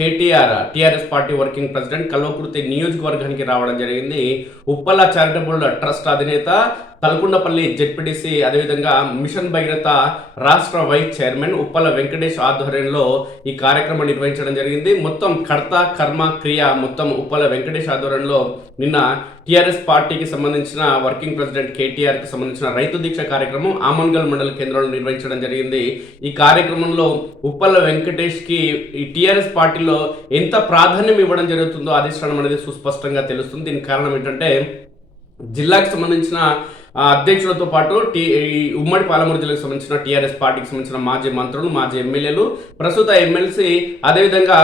KTR TRS party working president Kalwakurthy నియోజకవర్గానికి రావడం జరిగింది. ఉప్పల చారిటబుల్ ట్రస్ట్ అధినేత, తలకుండపల్లి జెడ్పీటీసీ, అదేవిధంగా మిషన్ భగీరథ రాష్ట్ర వైస్ చైర్మన్ ఉప్పల వెంకటేష్ ఆధ్వర్యంలో ఈ కార్యక్రమం నిర్వహించడం జరిగింది. మొత్తం కర్త కర్మ క్రియ మొత్తం ఉప్పల వెంకటేష్ ఆధ్వర్యంలో నిన్న టీఆర్ఎస్ పార్టీకి సంబంధించిన వర్కింగ్ ప్రెసిడెంట్ కేటీఆర్కి సంబంధించిన రైతు దీక్ష కార్యక్రమం ఆమన్గల్ మండల కేంద్రంలో నిర్వహించడం జరిగింది. ఈ కార్యక్రమంలో ఉప్పల వెంకటేష్కి ఈ టీఆర్ఎస్ పార్టీలో ఎంత ప్రాధాన్యం ఇవ్వడం జరుగుతుందో అధిష్టానం అనేది సుస్పష్టంగా తెలుస్తుంది. దీనికి కారణం ఏంటంటే జిల్లాకు సంబంధించిన అధ్యక్షులతో పాటు ఉమ్మడి పాలమూరు జిల్లాకు సంబంధించిన టీఆర్ఎస్ పార్టీకి సంబంధించిన మాజీ మంత్రులు, మాజీ ఎమ్మెల్యేలు, ప్రస్తుత ఎమ్మెల్సీ, అదేవిధంగా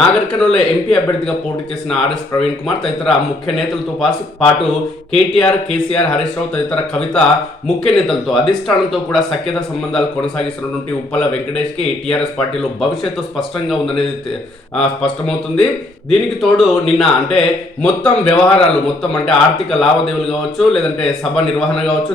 నాగర్ కర్నూలు ఎంపీ అభ్యర్థిగా పోటీ చేసిన ఆర్ఎస్ ప్రవీణ్ కుమార్ తదితర ముఖ్య నేతలతో పాటు కేటీఆర్, కేసీఆర్, హరీష్ రావు తదితర కవిత ముఖ్య నేతలతో అధిష్టానంతో కూడా సఖ్యత సంబంధాలు కొనసాగిస్తున్నటువంటి ఉప్పల వెంకటేష్కి టీఆర్ఎస్ పార్టీలో భవిష్యత్తు స్పష్టంగా ఉందనేది స్పష్టమవుతుంది. దీనికి తోడు నిన్న అంటే మొత్తం వ్యవహారాలు మొత్తం అంటే ఆర్థిక లావాదేవీలు కావచ్చు, లేదంటే సభ నిర్వహణ కావచ్చు,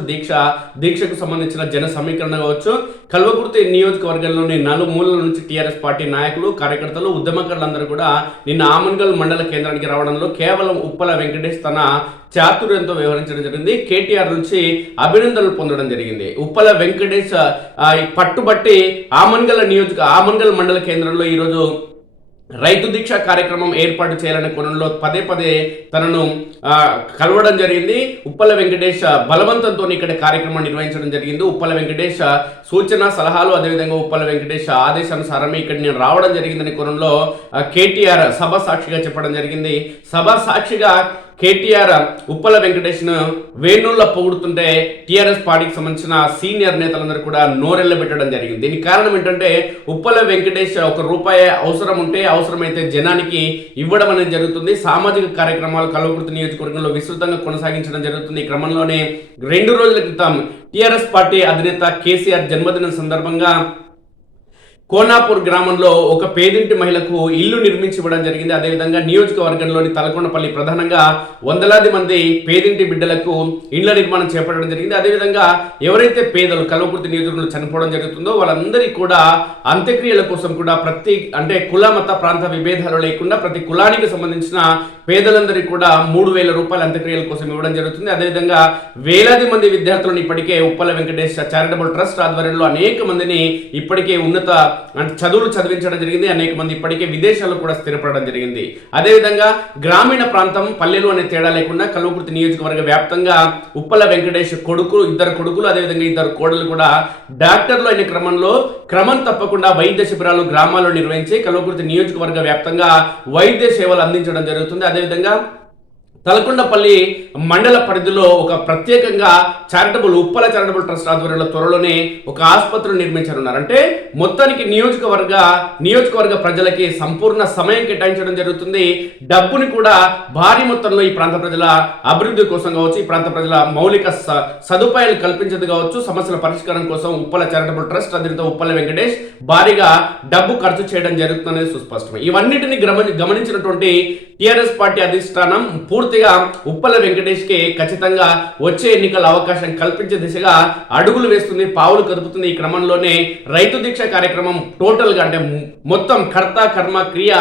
దీక్షకు సంబంధించిన జన సమీకరణ కావచ్చు, కల్వకుర్తి నియోజకవర్గంలోని నలుమూలల నుంచి టీఆర్ఎస్ పార్టీ నాయకులు, కార్యకర్తలు, ఉద్యమకారులందరూ కూడా నిన్న ఆమన్గల్ మండల కేంద్రానికి రావడంలో కేవలం ఉప్పల వెంకటేష్ తన చాతుర్యంతో వ్యవహరించడం జరిగింది. కేటీఆర్ నుంచి అభినందనలు పొందడం జరిగింది. ఉప్పల వెంకటేష్ పట్టుబట్టి ఆమన్గల్ మండల కేంద్రంలో ఈరోజు రైతు దీక్ష కార్యక్రమం ఏర్పాటు చేయాలనే కోణంలో పదే పదే తనను కలవడం జరిగింది. ఉప్పల వెంకటేష్ బలవంతంతో ఇక్కడ కార్యక్రమం నిర్వహించడం జరిగింది. ఉప్పల వెంకటేష్ సూచన సలహాలు, అదేవిధంగా ఉప్పల వెంకటేష్ ఆదేశానుసారమే ఇక్కడ నేను రావడం జరిగిందనే కోణంలో కేటీఆర్ సభ సాక్షిగా చెప్పడం జరిగింది. సభ సాక్షిగా కేటీఆర్ ఉప్పల వెంకటేష్ను వేణుల్లో పొగుడుతుంటే టీఆర్ఎస్ పార్టీకి సంబంధించిన సీనియర్ నేతలందరూ కూడా నోరెళ్ళబెట్టడం జరిగింది. దీనికి కారణం ఏంటంటే ఉప్పల వెంకటేష్ ₹1 అవసరం ఉంటే అవసరమైతే జనానికి ఇవ్వడం అనేది జరుగుతుంది. సామాజిక కార్యక్రమాలు కల్వకుర్తి నియోజకవర్గంలో విస్తృతంగా కొనసాగించడం జరుగుతుంది. ఈ క్రమంలోనే 2 రోజుల క్రితం టీఆర్ఎస్ పార్టీ అధినేత కేసీఆర్ జన్మదినం సందర్భంగా కోనాపూర్ గ్రామంలో ఒక పేదింటి మహిళకు ఇల్లు నిర్మించి ఇవ్వడం జరిగింది. అదేవిధంగా నియోజకవర్గంలోని తలకొండపల్లి ప్రధానంగా వందలాది మంది పేదింటి బిడ్డలకు ఇండ్ల నిర్మాణం చేపట్టడం జరిగింది. అదేవిధంగా ఎవరైతే పేదలు కల్వకుర్తి నియోజకవర్గంలో చనిపోవడం జరుగుతుందో వాళ్ళందరికీ కూడా అంత్యక్రియల కోసం కూడా అంటే కుల మత ప్రాంత విభేదాలు లేకుండా ప్రతి కులానికి సంబంధించిన పేదలందరికీ కూడా ₹3,000 అంత్యక్రియల కోసం ఇవ్వడం జరుగుతుంది. అదేవిధంగా వేలాది మంది విద్యార్థులను ఇప్పటికే ఉప్పల వెంకటేష్ చారిటబుల్ ట్రస్ట్ ఆధ్వర్యంలో అనేక మందిని ఇప్పటికే ఉన్నత చదువులు చదివించడం జరిగింది. అనేక మంది ఇప్పటికే విదేశాల్లో కూడా స్థిరపడడం జరిగింది. అదేవిధంగా గ్రామీణ ప్రాంతం, పల్లెలు అనే తేడా లేకుండా కల్వకుర్తి నియోజకవర్గ వ్యాప్తంగా ఉప్పల వెంకటేష్ ఇద్దరు కొడుకులు, అదేవిధంగా 2 కోడలు కూడా డాక్టర్లు అయిన క్రమం తప్పకుండా వైద్య శిబిరాలు గ్రామాల్లో నిర్వహించి కల్వకుర్తి నియోజకవర్గ వ్యాప్తంగా వైద్య సేవలు అందించడం జరుగుతుంది. అదేవిధంగా తలకొండపల్లి మండల పరిధిలో ఒక ప్రత్యేకంగా ఉప్పల చారిటబుల్ ట్రస్ట్ ఆధ్వర్యంలో త్వరలోనే ఒక ఆసుపత్రిని నిర్మించనున్నారు. అంటే మొత్తానికి నియోజకవర్గ ప్రజలకి సంపూర్ణ సమయం కేటాయించడం జరుగుతుంది. డబ్బుని కూడా భారీ మొత్తంలో ఈ ప్రాంత ప్రజల అభివృద్ధి కోసం కావచ్చు, ఈ ప్రాంత ప్రజల మౌలిక సదుపాయాలు కల్పించేది కావచ్చు, సమస్యల పరిష్కారం కోసం ఉప్పల చారిటబుల్ ట్రస్ట్ అధినేత ఉప్పల వెంకటేష్ భారీగా డబ్బు ఖర్చు చేయడం జరుగుతుందనేది సుస్పష్టం. ఇవన్నిటిని గమనించినటువంటి టీఆర్ఎస్ పార్టీ అధిష్టానం పూర్తిగా ఉప్పల వెంకటేష్ కి ఖచ్చితంగా వచ్చే ఎన్నికల అవకాశం కల్పించే దిశగా అడుగులు వేస్తుంది, పావులు కదుపుతుంది. ఈ క్రమంలోనే రైతు దీక్ష కార్యక్రమం టోటల్ గా అంటే మొత్తం కర్త కర్మ క్రియ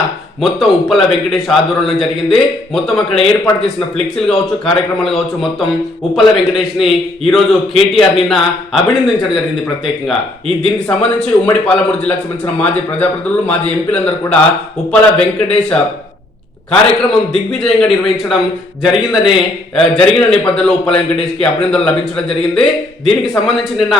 మొత్తం ఉప్పల వెంకటేష్ ఆధ్వర్యంలో జరిగింది. మొత్తం అక్కడ ఏర్పాటు చేసిన ఫ్లెక్సీలు కావచ్చు, కార్యక్రమాలు కావచ్చు, మొత్తం ఉప్పల వెంకటేష్ ని ఈరోజు కేటీఆర్ నిన్న అభినందించడం జరిగింది ప్రత్యేకంగా. దీనికి సంబంధించి ఉమ్మడి పాలమూరు జిల్లాకు సంబంధించిన మాజీ ప్రజాప్రతినిధులు, మాజీ ఎంపీలందరూ కూడా ఉప్పల వెంకటేష్ కార్యక్రమం దిగ్విజయంగా నిర్వహించడం జరిగిన నేపథ్యంలో ఉప్పల వెంకటేష్కి అభినందనలు లభించడం జరిగింది. దీనికి సంబంధించి నిన్న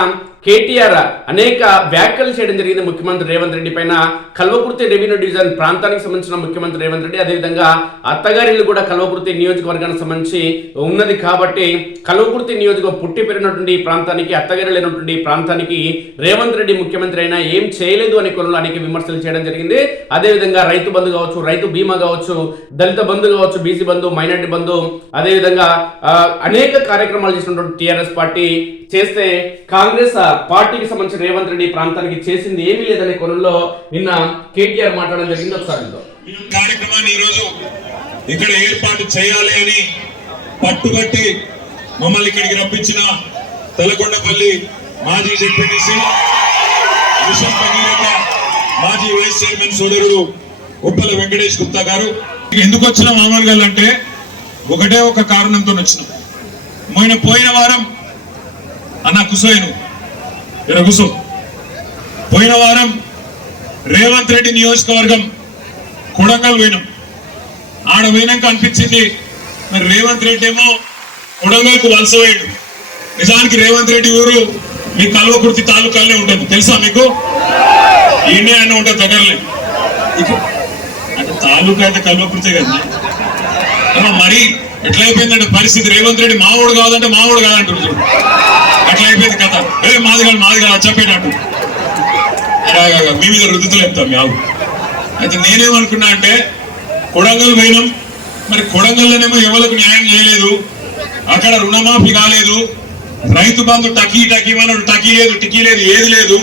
కేటీఆర్ అనేక వ్యాఖ్యలు చేయడం జరిగింది ముఖ్యమంత్రి రేవంత్ రెడ్డి పైన. కల్వకుర్తి రెవెన్యూ డివిజన్ ప్రాంతానికి సంబంధించిన ముఖ్యమంత్రి రేవంత్ రెడ్డి, అదేవిధంగా అత్తగారిల్లు కూడా కల్వకుర్తి నియోజకవర్గానికి సంబంధించి ఉన్నది కాబట్టి కల్వకుర్తి నియోజకవర్గం పుట్టి పెరిగినటువంటి ప్రాంతానికి, అత్తగారిల్లినటువంటి ప్రాంతానికి రేవంత్ రెడ్డి ముఖ్యమంత్రి అయినా ఏం చేయలేదు అనే కోణంలో అనేక విమర్శలు చేయడం జరిగింది. అదేవిధంగా రైతు బంధు కావచ్చు, రైతు బీమా కావచ్చు, దళిత బంధు కావచ్చు, బీసీ బంధు, మైనార్టీ బంధు, అదేవిధంగా అనేక కార్యక్రమాలు చేసినటువంటి టీఆర్ఎస్ పార్టీ చేస్తే కాంగ్రెస్ పార్టీకి సంబంధించిన రేవంత్ రెడ్డి ప్రాంతానికి చేసింది ఏమీ లేదనే కోణంలో నిన్న కేటీఆర్ మాట్లాడడం జరిగింది. ఒకసారి కార్యక్రమాన్ని ఈరోజు ఇక్కడ ఏర్పాటు చేయాలి అని పట్టుబట్టి మమ్మల్ని ఇక్కడికి రప్పించిన తలకొండపల్లి మాజీ జెడ్పీటీసీ, మిషన్ భగీరథ మాజీ వైస్ చైర్మన్ సోదరుడు ఉప్పల వెంకటేష్ గుప్తా గారు. ఎందుకు వచ్చిన మామూలుగా అంటే ఒకటే ఒక కారణంతో వచ్చిన. పోయిన వారం అన్న కుసోయను ఇక్కడ కుసో. పోయిన వారం రేవంత్ రెడ్డి నియోజకవర్గం కొడంగల్ పోయినాం. ఆడ పోయినాక అనిపించింది మరి రేవంత్ రెడ్డి ఏమో కొడంగల్కు వలస పోయాడు. నిజానికి రేవంత్ రెడ్డి ఊరు మీ కల్వకుర్తి తాలూకాలనే ఉంటుంది, తెలుసా మీకు? ఈయనే అని ఉంటుంది దగ్గరలే. అంటే తాలూకా అయితే కల్వకుర్తే కదా. మరి ఎట్లా అయిపోయిందంటే పరిస్థితి, రేవంత్ రెడ్డి మావోడు కాదంటే మావోడు కాదంటారు. అట్లా అయిపోయింది కథ. మాది కాదు చెప్పేటట్టు మీ మీద రుద్దుతూ చెప్తాం మేము. అయితే నేనేమనుకున్నా అంటే కొడంగల్ పోయినాం, మరి కొడంగల్లోనేమో ఎవరికి న్యాయం చేయలేదు, అక్కడ రుణమాఫీ కాలేదు, రైతు బంధు టకీ మనడు టకీ లేదు ఏది లేదు,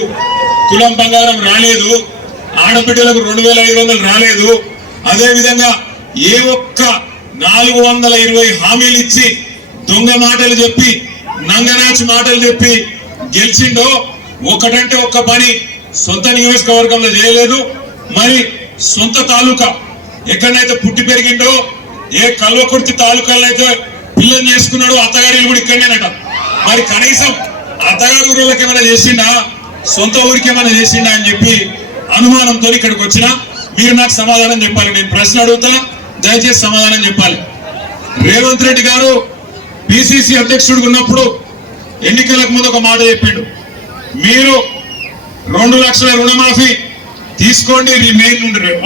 తులం బంగారం రాలేదు, ఆడబిడ్డలకు 2500 రాలేదు. అదే విధంగా ఏ ఒక్క 420 హామీలు ఇచ్చి దొంగ మాటలు చెప్పి నంగనాచి మాటలు చెప్పి గెలిచిండో ఒకటంటే ఒక్క పని సొంత నియోజకవర్గంలో చేయలేదు. మరి సొంత తాలూకా ఎక్కడైతే పుట్టి పెరిగిండో ఏ కల్వకుర్తి తాలూకాలో అయితే పిల్లలు చేసుకున్నాడో అత్తగారి కూడా ఇక్కడనేనట. మరి కనీసం అత్తగారి ఊళ్ళకి ఏమైనా చేసిండా, సొంత ఊరికి ఏమైనా చేసిండా అని చెప్పి అనుమానంతో ఇక్కడికి వచ్చినా. మీరు నాకు సమాధానం చెప్పాలి. నేను ప్రశ్న అడుగుతా, దయచేసి సమాధానం చెప్పాలి. రేవంత్ రెడ్డి గారు పిసిసి అధ్యక్షుడు ఉన్నప్పుడు ఎన్నికలకు ముందు ఒక మాట చెప్పిండు, మీరు 2 లక్షల రుణమాఫీ తీసుకోండి,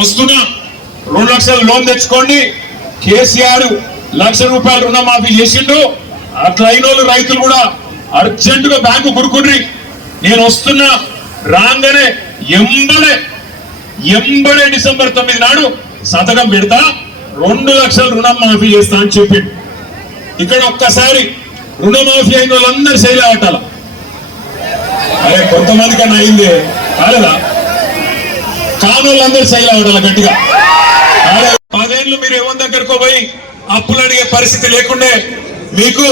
వస్తున్నా 2 లక్షల లోన్ తెచ్చుకోండి. కేసీఆర్ ₹1,00,000 రుణమాఫీ చేసిండు. అట్లా అయిన వాళ్ళు రైతులు కూడా అర్జెంటుగా బ్యాంకు కొడుకుని నేను వస్తున్నా, రాగానే ఎంబడే డిసెంబర్ 9 నాడు సంతకం పెడతా, 2 లక్షల రుణం మాఫీ చేస్తా అని చెప్పిండు. ఇక్కడ ఒక్కసారి రుణమాఫీ అయిన వాళ్ళందరూ శైలి ఆటాల. అరే కొంతమంది కన్నా అయింది కాలేదా? కానోళ్ళందరూ శైలి ఆటాల గట్టిగా. 10 ఏళ్ళు మీరు ఎవరి దగ్గరకు పోయి అప్పులు అడిగే పరిస్థితి లేకుండే. మీకు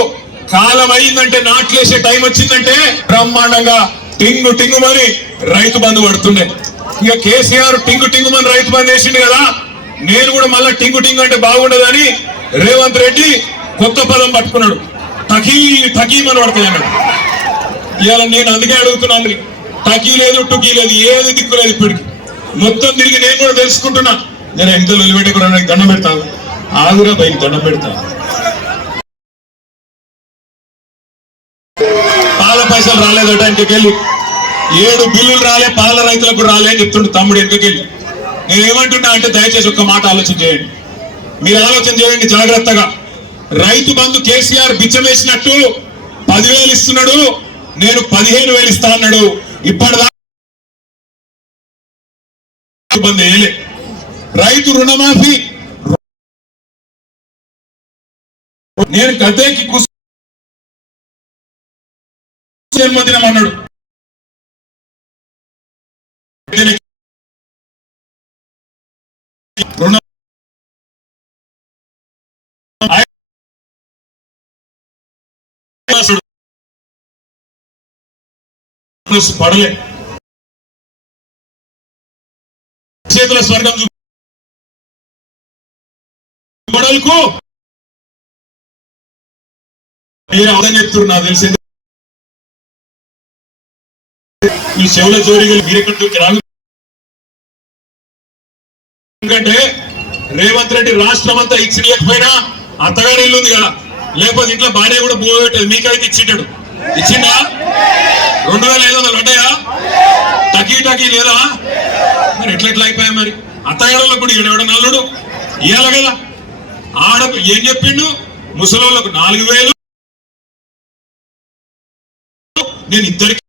కాలం అయిందంటే నాట్లేసే టైం వచ్చిందంటే బ్రహ్మాండంగా టింగుమని రైతు బంధు పడుతుండే. ఇక కేసీఆర్ టింగుమని రైతు బంధు వేసిండు కదా, నేను కూడా మళ్ళా టింగు అంటే బాగుండదని రేవంత్ రెడ్డి కొత్త పదం పట్టుకున్నాడు, టకీమని పడుతుంది అన్నాడు. ఇవాళ నేను అందుకే అడుగుతున్నాను, టకీ లేదు టుకీ లేదు, ఏది దిక్కు లేదు. ఇప్పటికి మొత్తం తిరిగి నేను కూడా తెలుసుకుంటున్నా. నేను ఎంత వదిలిపెట్టకున్నాను, దండం పెడతాను, ఆగురా బయట దండం పెడతాను. పాల పైసలు రాలేదట ఇంటికెళ్ళి, 7 బిల్లులు రాలే, పాల రైతులకు రాలే అని చెప్తుండే తమ్ముడు ఇంటికెళ్ళి. నేనేమంటున్నా అంటే దయచేసి ఒక్క మాట ఆలోచన చేయండి. మీరు ఆలోచన చేయండి జాగ్రత్తగా. రైతు బంధు కేసీఆర్ బిచ్చమేసినట్టు 10,000 ఇస్తున్నాడు, నేను 15,000 ఇస్తా అన్నాడు. ఇప్పటిదాకా బంధు వేయలే. రైతు రుణమాఫీ నేను గద్దెకి జన్మదినం అన్నాడు. పడలే చేతుల స్వర్గం పడలకు మీరు అర్థం చెప్తున్నారు. నాకు తెలిసింది ఈ చెవుల జోడిగలు మీరెక్కడికి రాదు. ఎందుకంటే రేవంత్ రెడ్డి రాష్ట్రం అంతా ఇచ్చిపోయినా అత్తగారి ఇల్లు ఉంది కదా, లేకపోతే ఇంట్లో భార్య కూడా భూమి పెట్టదు. మీకైతే ఇచ్చింటాడు. ఇచ్చిందా? 2,500 పడ్డాయా? టకీ లేదా? మరి ఎట్లా అయిపోయా? మరి అత్తగారులకు కూడా ఎవడ నల్లుడు ఇవ్వాలి కదా. ఆడ ఏం చెప్పిండు? ముసలోళ్ళకు 4,000, నేను ఇద్దరికి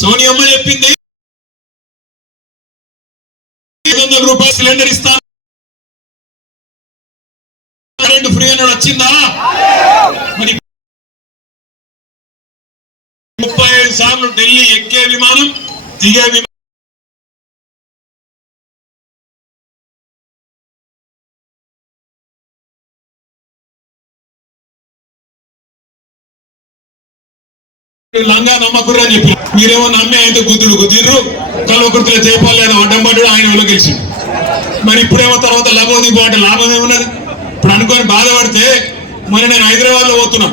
సోనియమ్మ చెప్పింది ₹500 సిలిండర్ ఇస్తాను, కరెంట్ ఫ్రీ అన్నాడు. వచ్చిందా? మరి 35 సార్లు ఢిల్లీ ఎక్కే విమానం, దిగే విమానం లంగా నమ్మకుర్రు అని చెప్పి మీరేమో నమ్మే అయితే గుద్దిర్రు కల్వకుర్తిలో చేపాలేదు అడ్డం పడ్డాడు ఆయన ఎవరో గెలిచి మరి ఇప్పుడేమో తర్వాత లభోదీపో అంటే లాభం ఏమున్నది ఇప్పుడు అనుకొని బాధపడితే మరి నేను హైదరాబాద్ లో పోతున్నా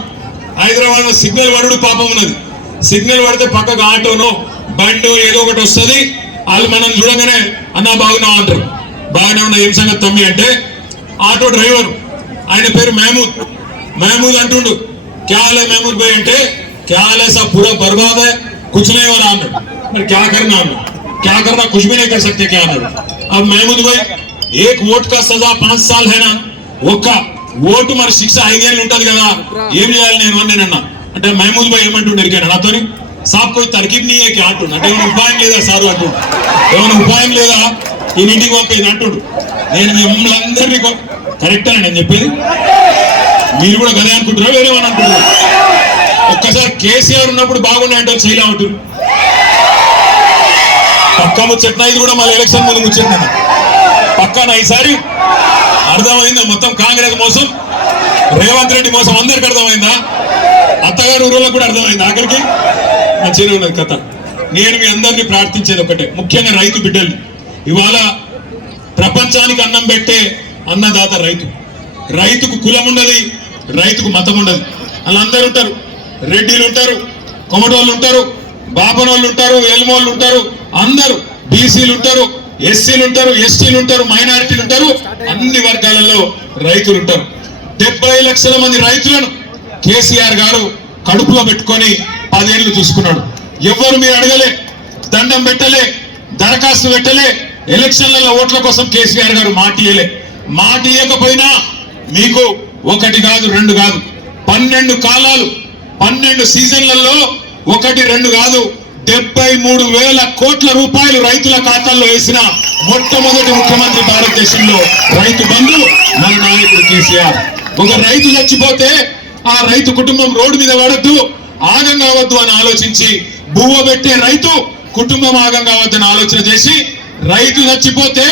హైదరాబాద్ లో సిగ్నల్ పడుడు పాపం ఉన్నది సిగ్నల్ పడితే పక్కకు ఆటోనో బండో ఏదో ఒకటి వస్తుంది వాళ్ళు మనం చూడగానే అన్నా బాగున్నావు అంటారు బాగానే ఉన్నా ఏం సంగతి తమ్మి అంటే ఆటో డ్రైవర్ ఆయన పేరు महमूद अंटू क्या हाल है महमूद भाई अंटे क्या हाल है सब पूरा बर्बाद है कुछ नहीं हो रहा हमें पर क्या करना हमें क्या करना कुछ भी नहीं कर सकते क्या हमें अब महमूद भाई एक वोट का सजा 5 साल है ना ఒక్క ఓటు మరి శిక్ష 5 ఏళ్ళు ఉంటది కదా ఏం చేయాలి నేను అంటే మహమూద్ భాయ్ ఏమంటుండే నాతోని సాబ్ कोई तरकीब नहीं है क्या అంటుండు అంటే ఏమైనా ఉపాయం లేదా సార్ అంటుండు ఏమైనా ఉపాయం లేదా ఈ ఇంటికి పంపేది అంటుండు నేను మిమ్మల్ని అందరినీ కరెక్ట్ అని నేను చెప్పేది మీరు కూడా గదే అనుకుంటున్నారా వేరేమని అనుకుంటున్నారు ఒక్కసారి కేసీఆర్ ఉన్నప్పుడు బాగున్నాయి అంటే చేయలే ఉంటుంది పక్కా ముచ్చట్నా ఇది కూడా మళ్ళీ ఎలక్షన్ ముందు ముచ్చట్నా పక్కానా ఈసారి అర్థమైందా మొత్తం కాంగ్రెస్ మోసం రేవంత్ రెడ్డి మోసం అందరికి అర్థమైందా అత్తగారు ఊళ్ళకి కూడా అర్థమైందా ఆఖరికి మంచిగా ఉన్నది కథ నేను మీ అందరినీ ప్రార్థించేది ఒకటే ముఖ్యంగా రైతు బిడ్డల్ని ఇవాళ ప్రపంచానికి అన్నం పెట్టే అన్నదాత రైతుకు కులం ఉండదు రైతుకు మతం ఉండదు వాళ్ళందరూ ఉంటారు రెడ్డిలు ఉంటారు కొమటోళ్ళు ఉంటారు బాపనోళ్ళు ఉంటారు ఎల్మోళ్ళు ఉంటారు అందరూ బీసీలు ఉంటారు ఎస్సీలు ఉంటారు ఎస్టీలు ఉంటారు మైనారిటీలు ఉంటారు అన్ని వర్గాలలో రైతులు ఉంటారు 70 లక్షల మంది రైతులను కేసీఆర్ గారు కడుపులో పెట్టుకొని 10 ఏళ్ళు చూసుకున్నాడు ఎవరు మీరు అడగలే దండం పెట్టలే దరఖాస్తు పెట్టలే ఎలక్షన్లలో ఓట్ల కోసం కేసీఆర్ గారు మాట ఇవ్వకపోయినా మీకు 1 కాదు 2 కాదు 12 కాలాలు 12 సీజన్లలో 1 2 కాదు 73,000 కోట్ల రూపాయలు రైతుల ఖాతాల్లో వేసిన మొట్టమొదటి ముఖ్యమంత్రి భారతదేశంలో రైతు బంధు మన నాయకుడు కేసీఆర్ ఒక రైతు చచ్చిపోతే ఆ రైతు కుటుంబం రోడ్డు మీద పడద్దు ఆగం కావద్దు అని ఆలోచించి బువ్వ పెట్టే రైతు కుటుంబం ఆగం కావద్దని ఆలోచన చేసి రైతు చచ్చిపోతే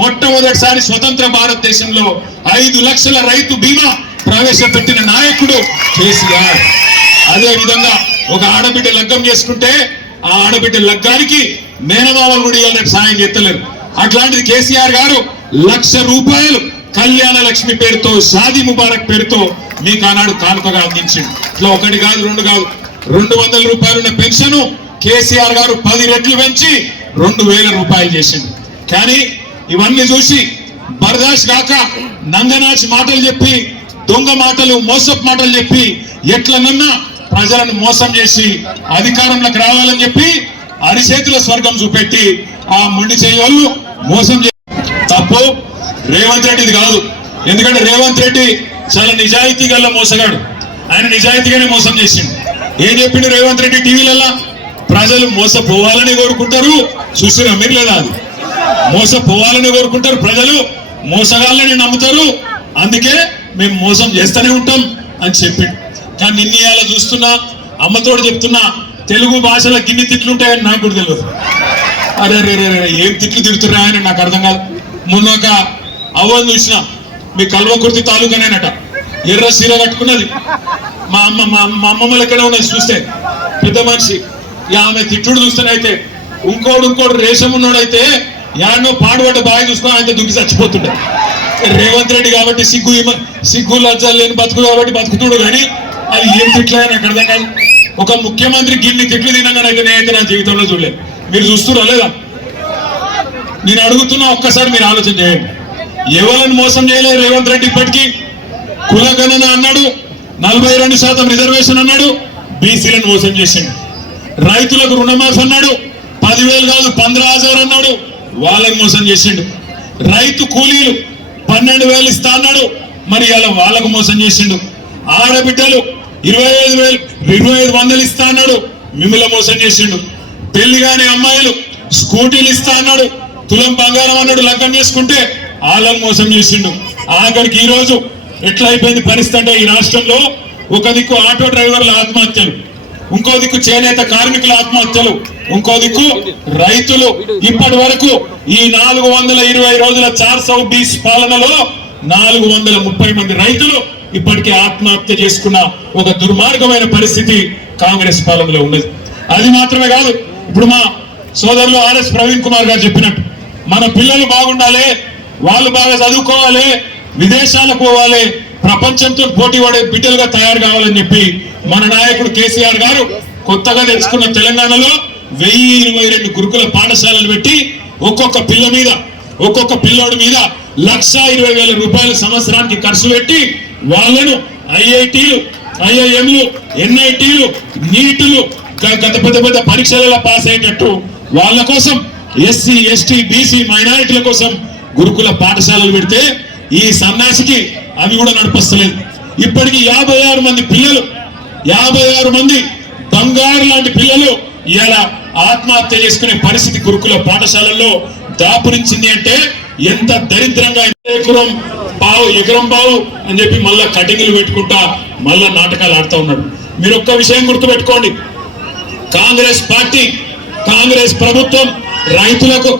మొట్టమొదటిసారి స్వతంత్ర భారతదేశంలో 5 లక్షల రైతు బీమా ప్రవేశపెట్టిన నాయకుడు కేసీఆర్ అదే విధంగా ఒక ఆడబిడ్డ లగ్గం చేసుకుంటే ఆ ఆడబిడ్డ లగ్గానికి మేనమామలు కూడా ఇవ్వాలని సాయం చేస్తలేరు అట్లాంటిది కేసీఆర్ గారు 1,00,000 రూపాయలు కళ్యాణ లక్ష్మి పేరుతో షాదీ ముబారక్ పేరుతో మీకు ఆనాడు కానుకగా అందించింది ఇట్లా 1 కాదు 2 కాదు 200 రూపాయలు ఉన్న పెన్షన్ కేసీఆర్ గారు 10 రెట్లు పెంచి 2,000 రూపాయలు చేసింది కానీ ఇవన్నీ చూసి బర్దాష్ కాక నంగనాచి మాటలు చెప్పి దొంగ మాటలు మోసపు మాటలు చెప్పి ఎట్లనన్నా ప్రజలను మోసం చేసి అధికారంలోకి రావాలని చెప్పి అరిచేతుల స్వర్గం చూపెట్టి ఆ మొండి చేయవాళ్ళు మోసం తప్పు రేవంత్ రెడ్డిది కాదు ఎందుకంటే రేవంత్ రెడ్డి చాలా నిజాయితీ గల మోసగాడు ఆయన నిజాయితీగానే మోసం చేసిండు ఏం చెప్పిండు రేవంత్ రెడ్డి టీవీలలో ప్రజలు మోసపోవాలని కోరుకుంటారు చూసిరా మీరు లేదా అది మోసపోవాలని కోరుకుంటారు ప్రజలు మోసగాళ్ళని నమ్ముతారు అందుకే మేము మోసం చేస్తూనే ఉంటాం అని చెప్పిండు కానీ నిన్న ఇవాళ చూస్తున్నా అమ్మతోడు చెప్తున్నా తెలుగు భాషలో గిన్ని తిట్లు ఉంటాయని నాకు కూడా తెలియదు అరే ఏం తిట్లు తిడుతున్నా అని నాకు అర్థం కాదు మొన్న ఒక అవ్వని చూసిన మీ కల్వకుర్తి తాలూకానేనట ఎర్ర సీర కట్టుకున్నది మా అమ్మమ్మ లెక్కనే ఉన్నది చూస్తే పెద్ద మనిషి ఆమె తిట్టుడు చూస్తేనైతే ఇంకోడు రేషం ఉన్నాడైతే యాడనో పాడుబడ్డ బాగా చూసుకొని అయితే దుక్కి చచ్చిపోతుండే రేవంత్ రెడ్డి కాబట్టి సిగ్గు లజ్జాలు లేని బతుకు కాబట్టి బతుకుతుడు కానీ అది ఏం తిట్లా నాకు అర్థం కాదు ఒక ముఖ్యమంత్రి గిన్ని తిట్లు తినగానైతే నేనైతే నా జీవితంలో చూడలేదు మీరు చూస్తున్నా లేదా నేను అడుగుతున్నా ఒక్కసారి మీరు ఆలోచన చేయండి ఎవరిని మోసం చేయలేదు రేవంత్ రెడ్డి ఇప్పటికీ కులగణన అన్నాడు 42% రిజర్వేషన్ అన్నాడు బీసీలను మోసం చేసిండు రైతులకు రుణమాఫీ అన్నాడు 10,000 కాదు 15,000 అన్నాడు వాళ్ళని మోసం చేసిండు రైతు కూలీలు 12,000 ఇస్తా అన్నాడు మరి అలా వాళ్ళకు మోసం చేసిండు ఆడబిడ్డలు 25,000 ఇస్తా అన్నాడు మిమ్మల్ని మోసం చేసిండు పెళ్లి కాని అమ్మాయిలు స్కూటీలు ఇస్తా అన్నాడు తులం బంగారం అన్నాడు లగ్గం చేసుకుంటే వాళ్ళని మోసం చేసిండు ఆఖరికి ఈ రోజు ఎట్లా అయిపోయింది పరిస్థితి అంటే ఈ రాష్ట్రంలో ఒక దిక్కు ఆటో డ్రైవర్ల ఆత్మహత్యలు ఇంకో దిక్కు చేనేత కార్మికుల ఆత్మహత్యలు ఇంకో దిక్కు రైతులు ఇప్పటి వరకు ఈ 420 రోజుల 420 పాలనలో 430 మంది రైతులు ఇప్పటికే ఆత్మహత్య చేసుకున్న ఒక దుర్మార్గమైన పరిస్థితి కాంగ్రెస్ పాలనలో ఉన్నది. అది మాత్రమే కాదు, ఇప్పుడు మా సోదరులు ఆర్ఎస్ ప్రవీణ్ కుమార్ గారు చెప్పినట్టు మన పిల్లలు బాగుండాలి, వాళ్ళు బాగా చదువుకోవాలి, విదేశాలకు పోవాలి, ప్రపంచంతో పోటీ పడే బిడ్డలుగా తయారు కావాలని చెప్పి మన నాయకుడు కేసీఆర్ గారు కొత్తగా తెచ్చుకున్న తెలంగాణలో 1022 గురుకుల పాఠశాలలు పెట్టి ఒక్కొక్క పిల్లోడి మీద 1,20,000 రూపాయల సంవత్సరానికి ఖర్చు పెట్టి వాళ్ళను ఐఐటీలు, ఐఐఎంలు, ఎన్ఐటీలు, నీటులు గత పెద్ద పరీక్షలలో పాస్ అయ్యేటట్టు వాళ్ళ కోసం ఎస్సీ, ఎస్టీ, బీసీ, మైనారిటీల కోసం గురుకుల పాఠశాలలు పెడితే ఈ సన్యాసికి అవి కూడా నడిపిస్తలేదు. ఇప్పటికి 56 మంది పిల్లలు, 56 మంది బంగారు లాంటి పిల్లలు ఇలా ఆత్మహత్య చేసుకునే పరిస్థితి గురుకుల పాఠశాలల్లో దాపురించింది. అంటే ఎంత దరిద్రంగా ఎకరం బావు అని చెప్పి మళ్ళా కటింగ్లు పెట్టుకుంటా మళ్ళా నాటకాలు ఆడుతూ ఉన్నాడు. మీరు ఒక్క విషయం గుర్తుపెట్టుకోండి, కాంగ్రెస్ పార్టీ, కాంగ్రెస్ ప్రభుత్వం రైతులకు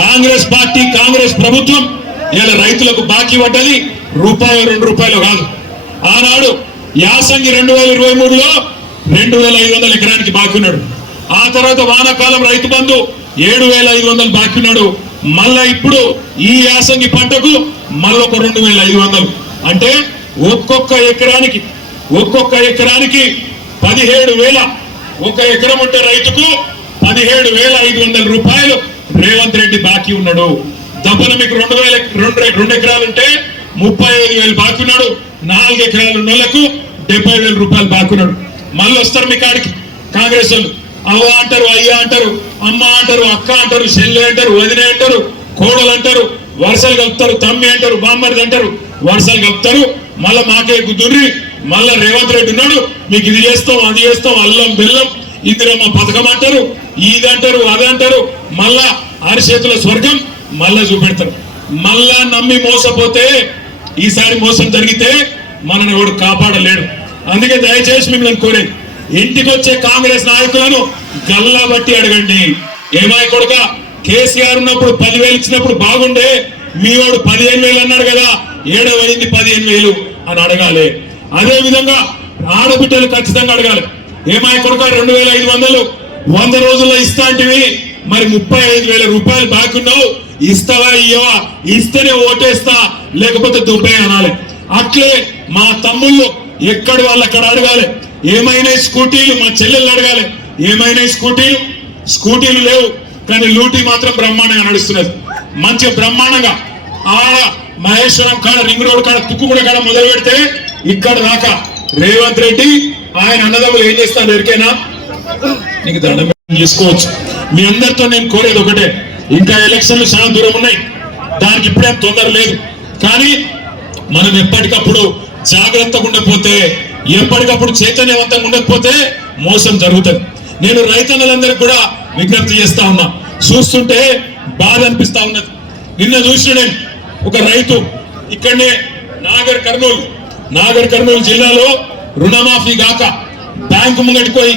కాంగ్రెస్ పార్టీ, కాంగ్రెస్ ప్రభుత్వం ఇలా రైతులకు బాకీ పడ్డది రూపాయలు 2 రూపాయలు కాదు. ఆనాడు యాసంగి 2023లో 2,500 ఎకరానికి బాకీ ఉన్నాడు. ఆ తర్వాత వానాకాలం రైతు బంధు 7,500 బాకీ ఉన్నాడు. మళ్ళా ఇప్పుడు ఈ యాసంగి పంటకు మళ్ళీ ఒక 2,500. అంటే ఒక్కొక్క ఎకరానికి 17,000, ఒక ఎకరం ఉంటే రైతుకు 17,500 రూపాయలు రేవంత్ రెడ్డి బాకీ ఉన్నాడు. దప్పన మీకు 2 ఎకరాలు ఉంటే 35,000 బాకీ ఉన్నాడు. 4 ఎకరాలు ఉన్నోళ్లకు 70,000 రూపాయలు బాకీ ఉన్నాడు. మళ్ళీ వస్తారు మీ కాడికి కాంగ్రెస్ వాళ్ళు, అవ్వ అంటారు, అయ్య అంటారు, అమ్మ అంటారు, అక్క అంటారు, చెల్లె అంటారు, వదిన అంటారు, కోడలు అంటారు, వరుసలు కలుపుతారు, తమ్మి అంటారు, బామ్మర్ది అంటారు, వరుసలు కలుపుతారు. మళ్ళా మాకే గుద్దుర్రి, మళ్ళా రేవంత్ రెడ్డి ఉన్నాడు, మీకు ఇది చేస్తాం, అది చేస్తాం, అల్లం బెల్లం, ఇందులో మా పథకం అంటారు, ఇది అంటారు, అది అంటారు, మళ్ళా అరిచేతుల స్వర్గం మళ్ళా చూపెడతారు. మళ్ళా నమ్మి మోసపోతే ఈసారి మోసం జరిగితే మనని ఎవడు కాపాడలేడు. అందుకే దయచేసి మిమ్మల్ని కోరేది, ఇంటికి వచ్చే కాంగ్రెస్ నాయకులను గల్లా బట్టి అడగండి. ఏమాయి కొడుక కేసీఆర్ ఉన్నప్పుడు 10,000 ఇచ్చినప్పుడు బాగుండే, మీ వాడు 15,000 అన్నాడు కదా, ఏడవైంది 15,000 అని అడగాలి. అదే విధంగా ఆడబిడ్డలు ఖచ్చితంగా అడగాలి. ఏమాయి కొడుక 2,500 100 రోజుల్లో ఇస్తా అంటివి, మరి 35,000 రూపాయలు బాకీ ఉన్నావు, ఇస్తావా ఇయ్యవా, ఇస్తేనే ఓటేస్తా లేకపోతే దుబ్బే అనాలి. అట్లే మా తమ్ముళ్ళు ఎక్కడ వాళ్ళు అక్కడ అడగాలి. ఏమైనా స్కూటీలు మా చెల్లెళ్ళు అడగాలి, ఏమైనా స్కూటీలు లేవు కానీ లూటీ మాత్రం బ్రహ్మాండంగా నడుస్తున్నది. మంచిగా బ్రహ్మాండంగా ఆడ మహేశ్వరం కాడ, రింగ్ రోడ్ కాడ, తుక్కుగూడ కాడ మొదలు పెడితే ఇక్కడ దాకా రేవంత్ రెడ్డి ఆయన అన్నదమ్ములు ఏం చేస్తాను ఎరికైనా నీకు దండం చేసుకోవచ్చు. మీ అందరితో నేను కోరేది ఒకటే, ఇంకా ఎలక్షన్లు చాలా దూరం ఉన్నాయి, దానికి ఇప్పుడేం తొందర లేదు. కానీ మనం ఎప్పటికప్పుడు జాగ్రత్తగా ఉండకపోతే, ఎప్పటికప్పుడు చైతన్యవంతంగా ఉండకపోతే మోసం జరుగుతుంది. నేను రైతన్నలందరికీ కూడా విజ్ఞప్తి చేస్తా ఉన్నా, చూస్తుంటే బాధ అనిపిస్తా ఉన్నది. నిన్న చూసిన నేను ఒక రైతు ఇక్కడనే నాగర్ కర్నూలు జిల్లాలో రుణమాఫీ గాక బ్యాంకు ముంగటికి పోయి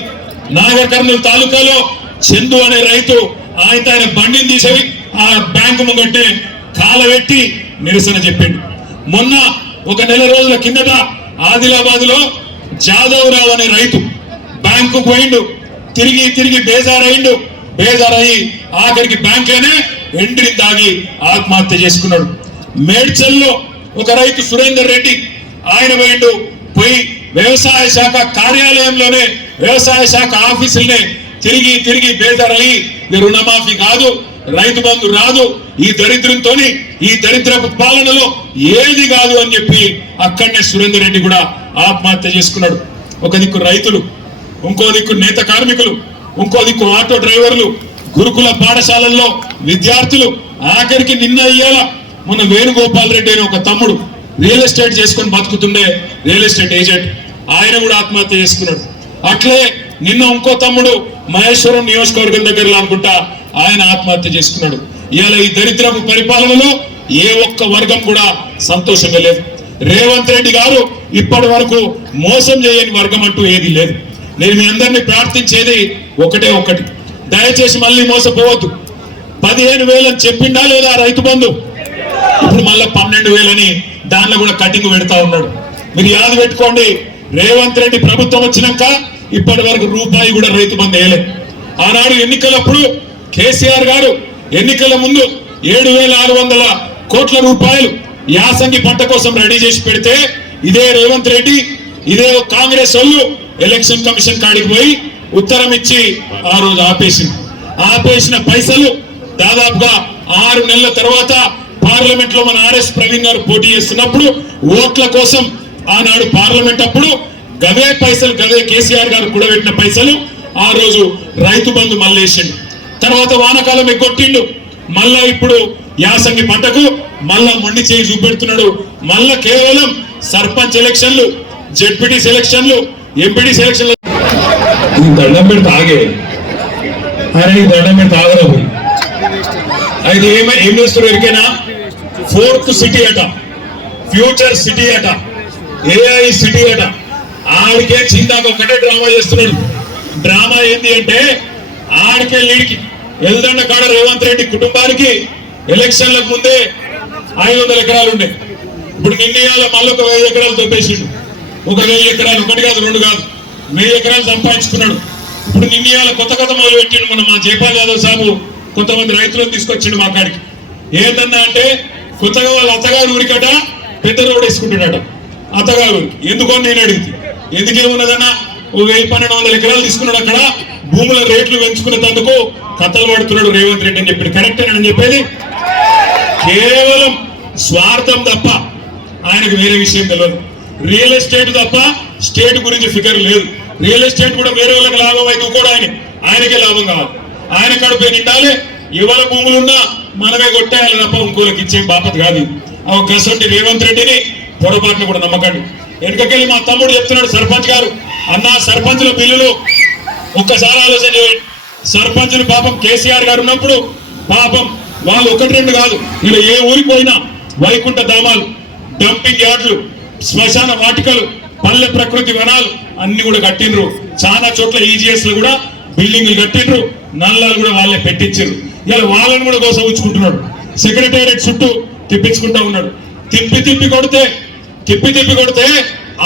నాగర్ కర్నూలు తాలూకాలో చందు అనే రైతు ఆయన బండిని తీసేవి ఆ బ్యాంకు ముంగట్టే కాలబెట్టి నిరసన చెప్పిండు. మొన్న ఒక నెల రోజుల కిందట ఆదిలాబాద్ లో జాదవ్ రావు అనే రైతు బ్యాంకు పోయిండు, తిరిగి బేజారయ్యి ఆఖరికి బ్యాంకులోనే ఎంట్రీ తాగి ఆత్మహత్య చేసుకున్నాడు. మేడ్చల్లో ఒక రైతు సురేందర్ రెడ్డి ఆయన పోయి వ్యవసాయ శాఖ కార్యాలయంలోనే, వ్యవసాయ శాఖ ఆఫీసులనే తిరిగి బేజారయ్యి రుణమాఫీ కాదు, రైతు బంధు రాదు, ఈ దరిద్రంతో ఈ దరిద్రపు పాలనలో ఏది కాదు అని చెప్పి అక్కడనే సురేందర్ రెడ్డి కూడా ఆత్మహత్య చేసుకున్నాడు. ఒక దిక్కు రైతులు, ఇంకో దిక్కు నేత కార్మికులు, ఇంకో దిక్కు ఆటో డ్రైవర్లు, గురుకుల పాఠశాలల్లో విద్యార్థులు, ఆఖరికి నిన్న ఇయ్యాల మన వేణుగోపాల్ రెడ్డి అనే ఒక తమ్ముడు రియల్ ఎస్టేట్ చేసుకొని బతుకుతుండే రియల్ ఎస్టేట్ ఏజెంట్, ఆయన కూడా ఆత్మహత్య చేసుకున్నాడు. అట్లే నిన్న ఇంకో తమ్ముడు మహేశ్వరం నియోజకవర్గం దగ్గర అనుకుంటా ఆయన ఆత్మహత్య చేసుకున్నాడు. ఇవాళ ఈ దరిద్రపు పరిపాలనలో ఏ ఒక్క వర్గం కూడా సంతోషంగా లేదు. రేవంత్ రెడ్డి గారు ఇప్పటి వరకు మోసం చేయని వర్గం అంటూ ఏది లేదు. నేను మీ అందరినీ ప్రార్థించేది ఒకటి, దయచేసి మళ్ళీ మోసపోవద్దు. 15,000 చెప్పిండా లేదా రైతు బంధు? ఇప్పుడు మళ్ళీ 12,000 దానిలో కూడా కటింగ్ పెడతా ఉన్నాడు. మీరు యాద పెట్టుకోండి, రేవంత్ రెడ్డి ప్రభుత్వం వచ్చినాక ఇప్పటి వరకు రూపాయి కూడా రైతు బంధు వేయలేదు. ఆనాడు ఎన్నికలప్పుడు కేసీఆర్ గారు ఎన్నికల ముందు 7,600 కోట్ల రూపాయలు యాసంగి పంట కోసం రెడీ చేసి పెడితే ఇదే రేవంత్ రెడ్డి ఇదే కాంగ్రెస్ వాళ్ళు ఎలక్షన్ కమిషన్ కాడికి పోయి ఉత్తరం ఇచ్చి ఆ రోజు ఆపేసిన పైసలు దాదాపుగా 6 నెలల తర్వాత పార్లమెంట్ లో మన ఆర్ఎస్ ప్రవీణ్ గారు పోటీ చేస్తున్నప్పుడు ఓట్ల కోసం ఆనాడు పార్లమెంట్ అప్పుడు గవే పైసలు గవే కేసీఆర్ గారు కూడబెట్టిన పైసలు ఆ రోజు రైతు బంధు మళ్ళేసిండు. తర్వాత వానకాలం ఎగ్గొట్టిండు. మళ్ళా ఇప్పుడు యాసంగి పంటకు మళ్ళా మొండి చేయి చూపెడుతున్నాడు. మళ్ళా కేవలం సర్పంచ్ ఎలక్షన్లు, జెడ్పీటీ సెలక్షన్లు, ఎంపీటీ సెలక్షన్లు. దండం పెడితే ఆగే అరే దండం పెడితే ఆగరా పోయి అయితే ఏం చేస్తారు ఎరికైనా 4th సిటీ అట, ఫ్యూచర్ సిటీ అట, ఏఐ సిటీ అట. ఆడికే చిందాక ఒకటే డ్రామా చేస్తున్నాడు. డ్రామా ఏంటి అంటే ఆడికే లీడికి ఎల్దండ కాడ రేవంత్ రెడ్డి కుటుంబానికి ఎలక్షన్లకు ముందే 500 ఎకరాలు ఉండే. ఇప్పుడు నిన్నయాల మళ్ళీ ఒక 1000 ఎకరాలు తొప్పేసిండు. ఒక 1000 ఎకరాలు, ఒకటి కాదు 2 కాదు 1000 ఎకరాలు సంపాదించుకున్నాడు. ఇప్పుడు నిన్నయాల కొత్త మొదలు పెట్టిండు. మన మా జైపాల్ యాదవ్ సాబు కొంతమంది రైతులను తీసుకొచ్చిండు మా కాడికి. ఏంటన్నా అంటే కొత్తగా వాళ్ళ అత్తగారు ఊరికట పెద్ద రోడ్ వేసుకుంటున్నాడు. అత్తగారు ఎందుకో నేను అడిగింది, ఎందుకేమున్నదన్నా 1000-1200 ఎకరాలు తీసుకున్నాడు. అక్కడ భూముల రేట్లు పెంచుకునేందుకు కథలు పడుతున్నాడు రేవంత్ రెడ్డి అని చెప్పాడు. కరెక్టే అని చెప్పేది. కేవలం స్వార్థం తప్ప ఆయనకు వేరే విషయం తెలియదు. రియల్ ఎస్టేట్ తప్ప స్టేట్ గురించి ఫిగర్ లేదు. రియల్ ఎస్టేట్ కూడా వేరే వాళ్ళకి లాభం అయితే కూడా ఆయనకే లాభం కావాలి. ఆయన కడుపే నిండాలి. ఎవరి భూములున్నా మనమే కొట్టేయాలి తప్ప ఇంకోళ్ళకి ఇచ్చే బాపత్ కాదు. గసంటి రేవంత్ రెడ్డిని పొరపాట్లు కూడా నమ్మకండి. వెనుకకెళ్ళి మా తమ్ముడు చెప్తున్నాడు సర్పంచ్ గారు, అన్న సర్పంచుల బిల్లులు ఒక్కసారి ఆలోచన చేయండి. సర్పంచులు పాపం కేసీఆర్ గారు ఉన్నప్పుడు పాపం వాళ్ళు 1-2 కాదు, ఇలా ఏ ఊరికి పోయినా వైకుంఠ ధామాలు, డంపింగ్ యార్డులు, శ్మశాన వాటికలు, పల్లె ప్రకృతి వనాలు అన్ని కూడా కట్టిండ్రు. చాలా చోట్ల ఈజీఎస్ లో కూడా బిల్డింగ్లు కట్టిండ్రు. నల్లాలు కూడా వాళ్ళే పెట్టించారు. ఇలా వాళ్ళని కూడా కోసం ఉంచుకుంటున్నాడు. సెక్రటేరియట్ చుట్టూ తిప్పించుకుంటా ఉన్నాడు. తిప్పి కొడితే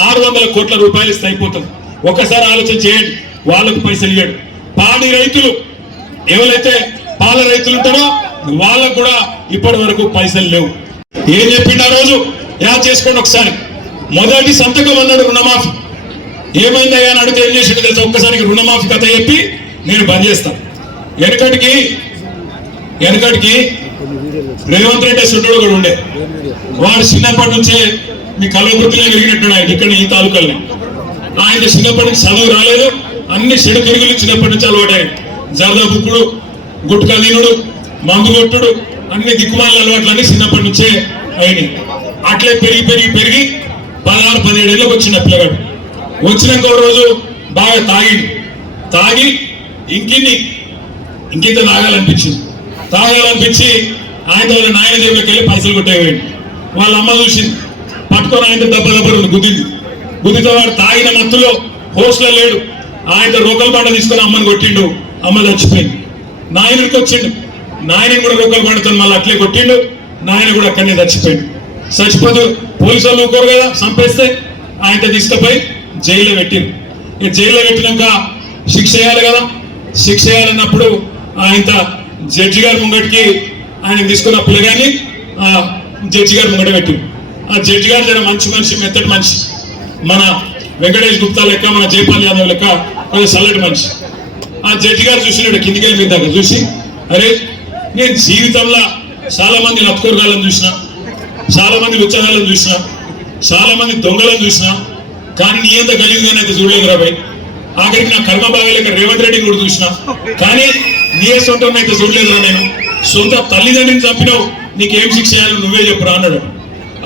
600 కోట్ల రూపాయలు ఇస్తే అయిపోతుంది. ఒక్కసారి ఆలోచన చేయండి. వాళ్ళకు పైసలు ఇవ్వడు. పాడి రైతులు ఎవరైతే పాల రైతులు ఉంటారో వాళ్ళకు కూడా ఇప్పటి వరకు పైసలు లేవు. ఏం చెప్పిండు ఆ రోజు యాద్ చేసుకోండి ఒకసారి. మొదటి సంతకం అన్నాడు రుణమాఫీ. ఏమైందయ్యా అని అడిగితే ఏం చేసిండు తెలుసా? ఒక్కసారికి రుణమాఫీ కథ చెప్పి నేను బంద్ చేస్తాను. వెనకటికి రేవంత్ రెడ్డి సుడ్డు కూడా ఉండే. వాడు చిన్నప్పటి నుంచే మీ కలవృత్తిలో ఎరిగినట్టు ఆయన ఇక్కడ ఈ తాలూకాలని. ఆయన చిన్నప్పటి నుంచి చదువు రాలేదు. అన్ని చెడు తిరుగులు చిన్నప్పటి నుంచి అలవాటాయి. జరదా బుక్కుడు, గుట్కా తినుడు, మందు కొట్టుడు, అన్ని దిక్కుమాల అలవాట్లన్నీ చిన్నప్పటి నుంచే అయినాయి. అట్లే పెరిగి 16-17 ఏళ్ళకి వచ్చిన పిల్లగాడు. వచ్చినాక ఒక రోజు బాగా తాగి ఇంకింత తాగాలనిపించి ఆయన వాళ్ళ నాయన జేబులోకి వెళ్ళి పైసలు కొట్టేవాడు. వాళ్ళ అమ్మ చూసింది, పట్టుకొని ఆయన దెబ్బలు గుద్దితో వాడు తాగిన మత్తులో హోస్లో లేడు. ఆయన రోకల్ బండ తీసుకొని అమ్మని కొట్టిండు. అమ్మ చచ్చిపోయింది. నాయనకి వచ్చిండు. నాయనని కూడా రోకల్ బండతో మళ్ళీ అట్లే కొట్టిండు. నాయన కూడా అక్కడనే చచ్చిపోతూ పోలీసు వాళ్ళు ఊరుకోరు కదా, చంపేస్తే ఆయనతో తీసుకుపోయి జైల్లో పెట్టిండు. ఇక జైల్లో పెట్టినాక శిక్ష వేయాలి కదా. శిక్ష వేయాలన్నప్పుడు ఆయన జడ్జి గారి ముంగటికి ఆయన తీసుకున్న పిల్లగాని జడ్జి గారి ముంగట పెట్టిండు. ఆ జడ్జి గారు జర మంచి మనిషి, మెత్తటి మనిషి, మన వెంకటేష్ గుప్తా లెక్క, మన జైపాల్ యాదవ్ లెక్క కొంచెం చల్లటి మనిషి. ఆ జడ్జి గారు చూసినాడు కిందికి వెళ్ళి మీద దగ్గర చూసి, అరే నేను జీవితంలో చాలా మంది లత్కూరగాళ్ళని చూసిన, చాలా మంది లుచ్చగాళ్ళని చూసిన, చాలా మంది దొంగలను చూసిన, కానీ నీ ఎంత గలీజ్గానే అయితే చూడలేదు రాబాయ్. ఆఖరికి నా కర్మ బాగాలేక రేవంత్ రెడ్డిని కూడా చూసిన, కానీ నీ సొంతం అయితే చూడలేదురా. నేను సొంత తల్లిదండ్రిని చంపినావు, నీకేం శిక్ష చేయాలో నువ్వే చెప్పురా అన్నాడు.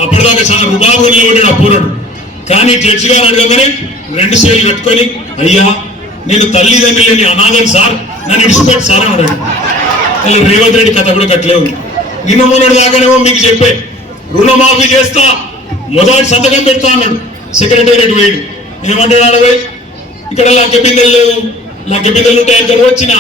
అప్పటిదాకా చాలా రుబాబు నిలబడ్డాడు ఆ పోరాడు. కానీ జడ్జి గారు అడగగానే 2 చేతులు కట్టుకొని, అయ్యా నేను తల్లిదండ్రులు లేని అనాథని సార్, నన్ను ఇడిచిపెట్టి సార్ అన్నాడు. అలా రేవంత్ రెడ్డి కథ కూడా కట్టలే ఉంది. నిన్న మొన్నటి దాకానేమో మీకు చెప్పే రుణమాఫీ చేస్తా, మొదటి సంతకం పెడతా అన్నాడు. సెక్రటేరియట్ వేయండి. ఏమంటాడు ఆడపోయి, ఇక్కడ లంక బిందెలు లేవు, లంక బిందెలు ఉంటాయని వచ్చిన